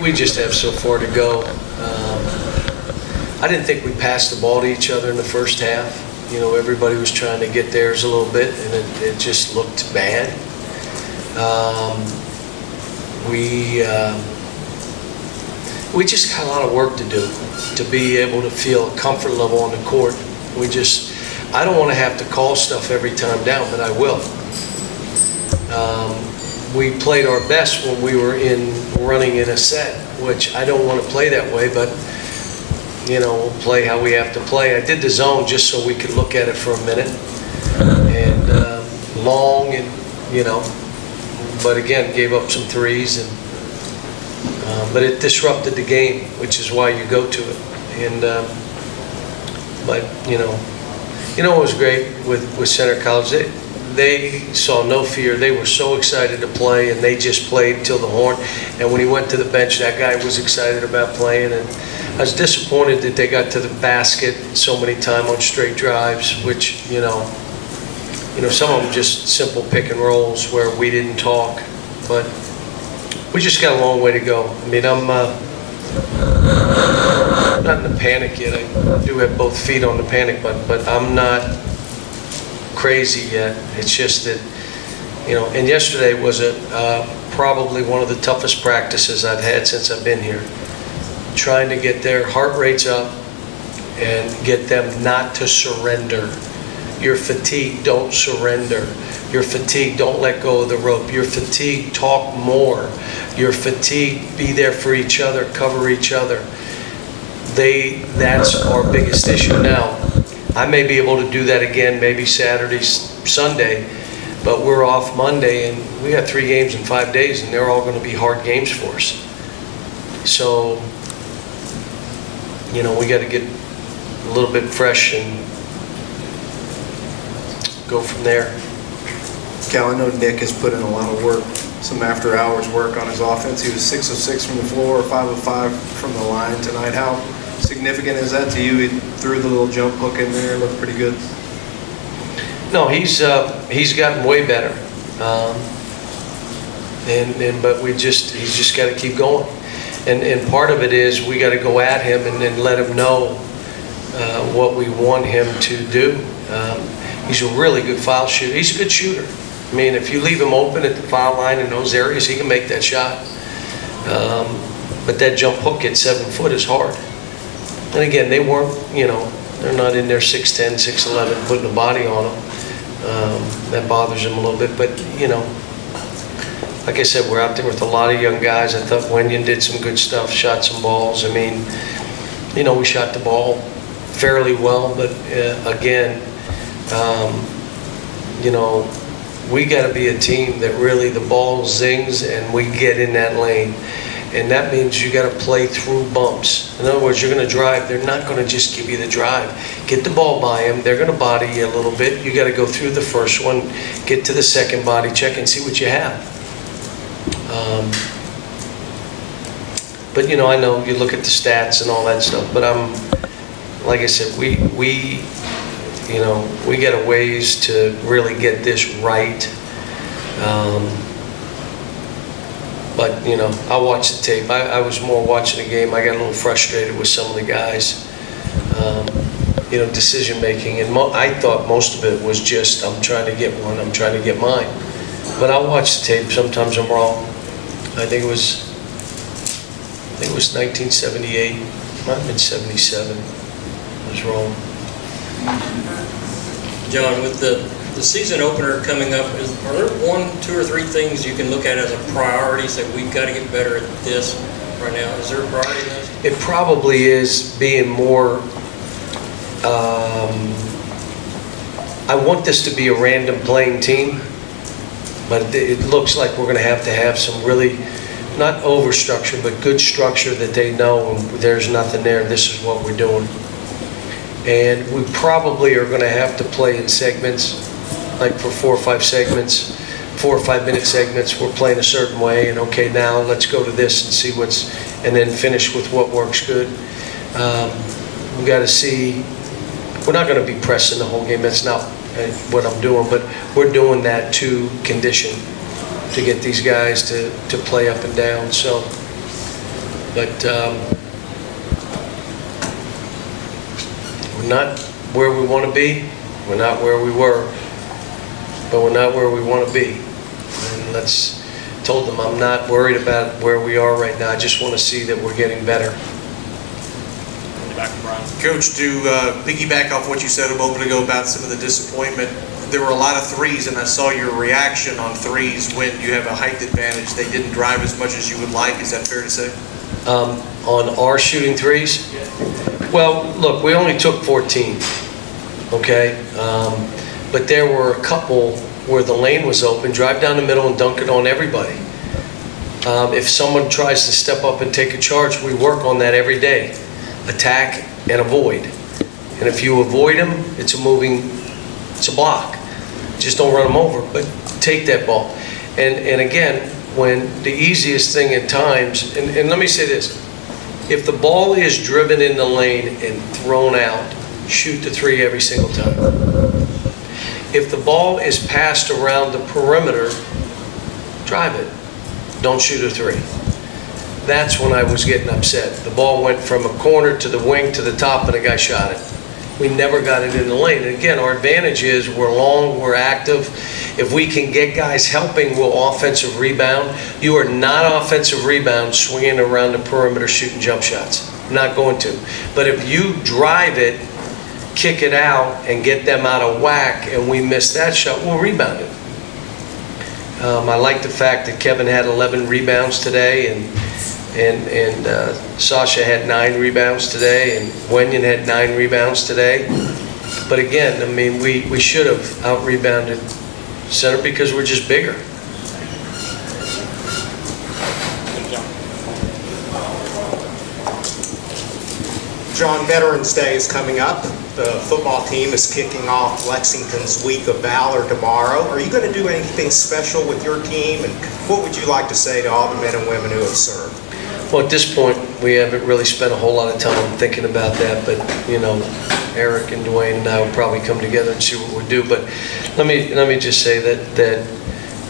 We just have so far to go. I didn't think we passed the ball to each other in the first half. You know, everybody was trying to get theirs a little bit, and it just looked bad. We just got a lot of work to do to be able to feel a comfort level on the court. I don't want to have to call stuff every time down, but I will. We played our best when we were running in a set, which I don't want to play that way, but you know, we'll play how we have to play. I did the zone just so we could look at it for a minute, and long, and you know, but again, gave up some threes, and but it disrupted the game, which is why you go to it. And but you know, it was great with Center College. They saw no fear. They were so excited to play, and they just played till the horn. And when he went to the bench, that guy was excited about playing. And I was disappointed that they got to the basket so many times on straight drives, which you know, some of them just simple pick and rolls where we didn't talk, but we just got a long way to go. I mean, I'm not in a panic yet. I do have both feet on the panic button, but I'm not crazy yet. It's just that, you know, and yesterday was probably one of the toughest practices I've had since I've been here. Trying to get their heart rates up and get them not to surrender. You're fatigued, don't surrender. You're fatigued, don't let go of the rope. You're fatigued, talk more. You're fatigued, be there for each other, cover each other. That's our biggest issue now. I may be able to do that again, maybe Saturday, Sunday, but we're off Monday, and we got 3 games in 5 days, and they're all going to be hard games for us. So, you know, we got to get a little bit fresh and go from there. Cal, I know Nick has put in a lot of work, some after-hours work on his offense. He was 6 of 6 from the floor, 5 of 5 from the line tonight. How significant is that to you? He threw the little jump hook in there, looked pretty good. No, he's gotten way better, but he's just got to keep going, and part of it is we got to go at him and then let him know what we want him to do. He's a really good foul shooter. He's a good shooter. I mean, if you leave him open at the foul line in those areas, he can make that shot. But that jump hook at 7 foot is hard. And again, they weren't, you know, they're not in there 6'10", 6'11", putting a body on them. That bothers them a little bit. But, you know, like I said, we're out there with a lot of young guys. I thought Wenyan did some good stuff, shot some balls. I mean, you know, we shot the ball fairly well. But, again, you know, we got to be a team that really the ball zings and we get in that lane. And that means you got to play through bumps. In other words, you're going to drive. They're not going to just give you the drive. Get the ball by them. They're going to body you a little bit. You got to go through the first one, get to the second body check, and see what you have. But you know, I know you look at the stats and all that stuff. But like I said, we you know, we got a ways to really get this right. But, you know, I'll watch the tape. I was more watching the game. I got a little frustrated with some of the guys, you know, decision making. And I thought most of it was just, I'm trying to get one, I'm trying to get mine. But I'll watch the tape. Sometimes I'm wrong. I think it was 1978. Might have been 77. I was wrong. John, with the season opener coming up, are there 1, 2, or 3 things you can look at as a priority? Say we've got to get better at this right now. Is there a priority in this? It probably is being more. I want this to be a random playing team, but it looks like we're going to have some really, not over structure, but good structure that they know there's nothing there. This is what we're doing. And we probably are going to have to play in segments, like for 4 or 5 segments, 4 or 5 minute segments. We're playing a certain way, and okay, now let's go to this and see and then finish with what works good. We got to see. We're not going to be pressing the whole game. That's not what I'm doing, but we're doing that to condition. to get these guys to play up and down. So, but we're not where we want to be. We're not where we were, but we're not where we want to be. And told them I'm not worried about where we are right now. I just want to see that we're getting better. Coach, to piggyback off what you said a moment ago about some of the disappointment, there were a lot of threes, and I saw your reaction on threes when you have a height advantage. They didn't drive as much as you would like. Is that fair to say? On our shooting threes? Well, look, we only took 14, okay? But there were a couple where the lane was open, drive down the middle and dunk it on everybody. If someone tries to step up and take a charge, we work on that every day. Attack and avoid. And if you avoid them, it's a block. Just don't run them over, but take that ball. And again, when the easiest thing at times, and let me say this, if the ball is driven in the lane and thrown out, shoot the three every single time. If the ball is passed around the perimeter, drive it. Don't shoot a three. That's when I was getting upset. The ball went from a corner to the wing to the top and the guy shot it. We never got it in the lane. And again, our advantage is we're long, we're active. If we can get guys helping, we'll offensive rebound. You are not offensive rebound swinging around the perimeter shooting jump shots. Not going to. But if you drive it, kick it out, and get them out of whack, and we miss that shot, we'll rebound it. I like the fact that Kevin had 11 rebounds today, and Sasha had 9 rebounds today, and Wenyan had 9 rebounds today. But again, I mean, we should have out-rebounded center because we're just bigger. John, Veterans Day is coming up. The football team is kicking off Lexington's Week of Valor tomorrow. Are you going to do anything special with your team? And what would you like to say to all the men and women who have served? Well, at this point, we haven't really spent a whole lot of time thinking about that, but, you know, Eric and Dwayne and I will probably come together and see what we do. But let me just say that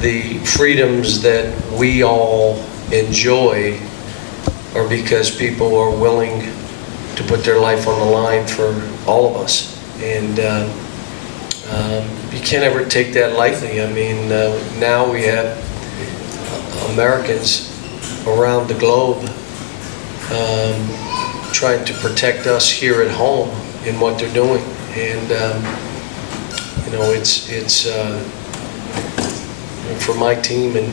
the freedoms that we all enjoy are because people are willing to put their life on the line for all of us. And you can't ever take that lightly. I mean, now we have Americans around the globe trying to protect us here at home in what they're doing. And you know, it's for my team and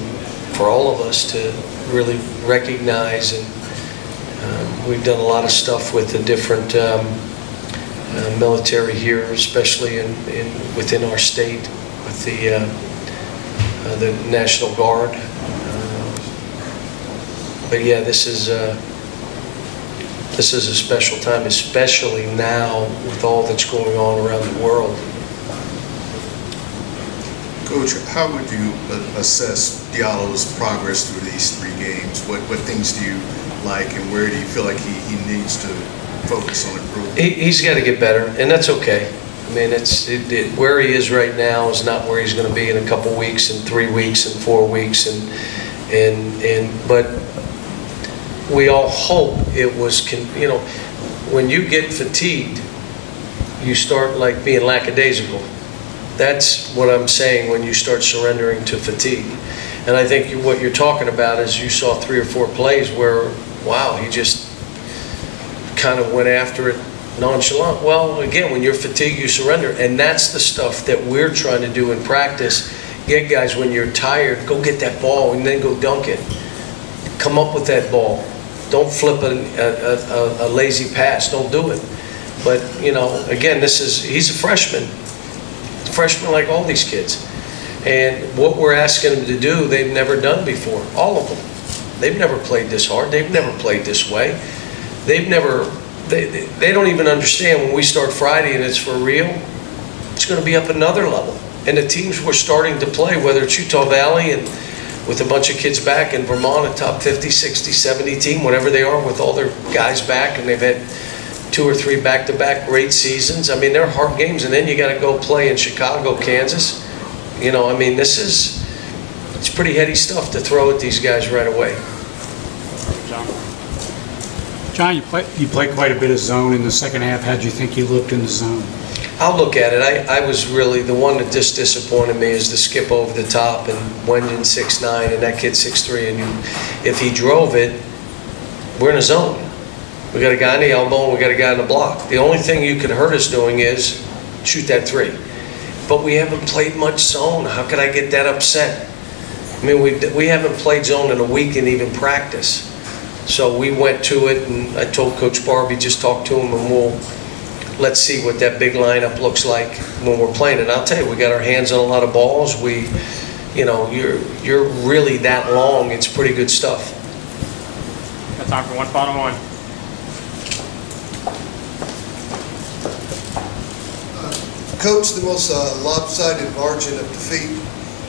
for all of us to really recognize, and we've done a lot of stuff with the different military here, especially within our state, with the National Guard. But yeah, this is a special time, especially now with all that's going on around the world. Coach, how would you assess Diallo's progress through these 3 games? What things do you like, and where do you feel like he needs to focus on improving? He's got to get better, and that's okay. I mean, where he is right now is not where he's going to be in a couple weeks, and 3 weeks, and 4 weeks, but we all hope it was, you know, when you get fatigued, you start like being lackadaisical. That's what I'm saying when you start surrendering to fatigue. And I think what you're talking about is you saw 3 or 4 plays where, wow, he just kind of went after it nonchalant. Well, again, when you're fatigued, you surrender. And that's the stuff that we're trying to do in practice. Get guys, when you're tired, go get that ball and then go dunk it. Come up with that ball. Don't flip a lazy pass. Don't do it. But, you know, again, he's a freshman. Freshman like all these kids. And what we're asking them to do, they've never done before. All of them. They've never played this hard. They've never played this way. They don't even understand when we start Friday and it's for real, it's going to be up another level. And the teams we're starting to play, whether it's Utah Valley and with a bunch of kids back in Vermont, a top 50, 60, 70 team, whatever they are, with all their guys back, and they've had 2 or 3 back-to-back great seasons. I mean, they're hard games, and then you got to go play in Chicago, Kansas. You know, I mean, this is it's pretty heady stuff to throw at these guys right away. John, you played quite a bit of zone in the second half. How do you think you looked in the zone? I'll look at it. I was really, the one that just disappointed me is the skip over the top and Wenyon 6'9" and that kid 6'3", and if he drove it, we're in a zone. We got a guy in the elbow and we got a guy in the block. The only thing you could hurt us doing is shoot that 3. But we haven't played much zone. How could I get that upset? I mean, we haven't played zone in a week and even practice. So we went to it, and I told Coach Barbie, just talk to him, and let's see what that big lineup looks like when we're playing. And I'll tell you, we got our hands on a lot of balls. You're really that long. It's pretty good stuff. Got time for one final one. Coach, the most lopsided margin of defeat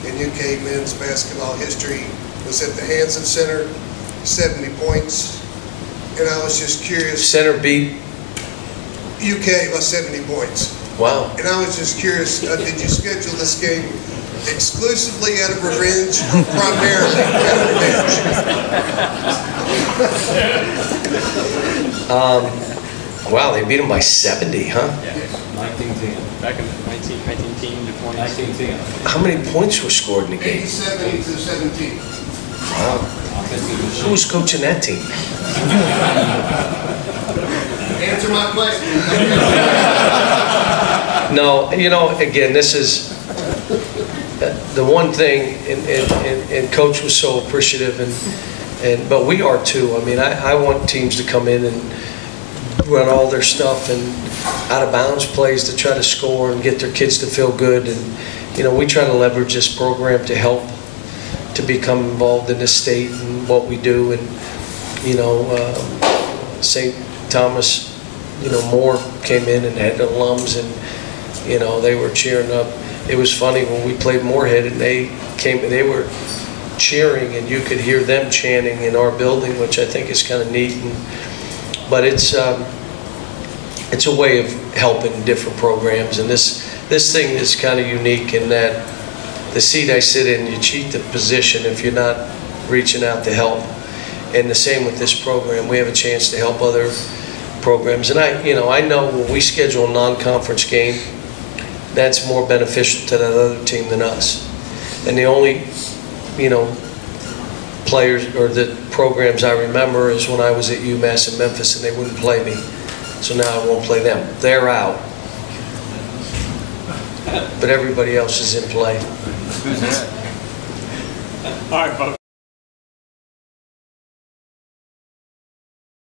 in UK men's basketball history was at the hands of center, 70 points. And I was just curious. Center beat? UK by 70 points. Wow. And I was just curious, did you schedule this game exclusively out of revenge or primarily out of revenge? Wow, they beat them by 70, huh? Yeah. 1910. Back in 1910 to 20. 1910. How many points were scored in the game? 70 to 17. Wow. Who was coaching that team? Answer my question. No, again, this is the one thing, and Coach was so appreciative, but we are too. I mean, I want teams to come in and run all their stuff and out of bounds plays to try to score and get their kids to feel good. And we try to leverage this program to help to become involved in the state and what we do. And St. Thomas, Moore came in and had alums, and they were cheering up. It was funny when we played Moorhead and they were cheering, and you could hear them chanting in our building, which I think is kind of neat. But it's a way of helping different programs, and this thing is kind of unique in that the seat I sit in, you cheat the position if you're not reaching out to help. And the same with this program, we have a chance to help other programs. And I know when we schedule a non-conference game, that's more beneficial to that other team than us. And the only players or the programs I remember is when I was at UMass in Memphis and they wouldn't play me. So now I won't play them. They're out. But everybody else is in play. All right, folks.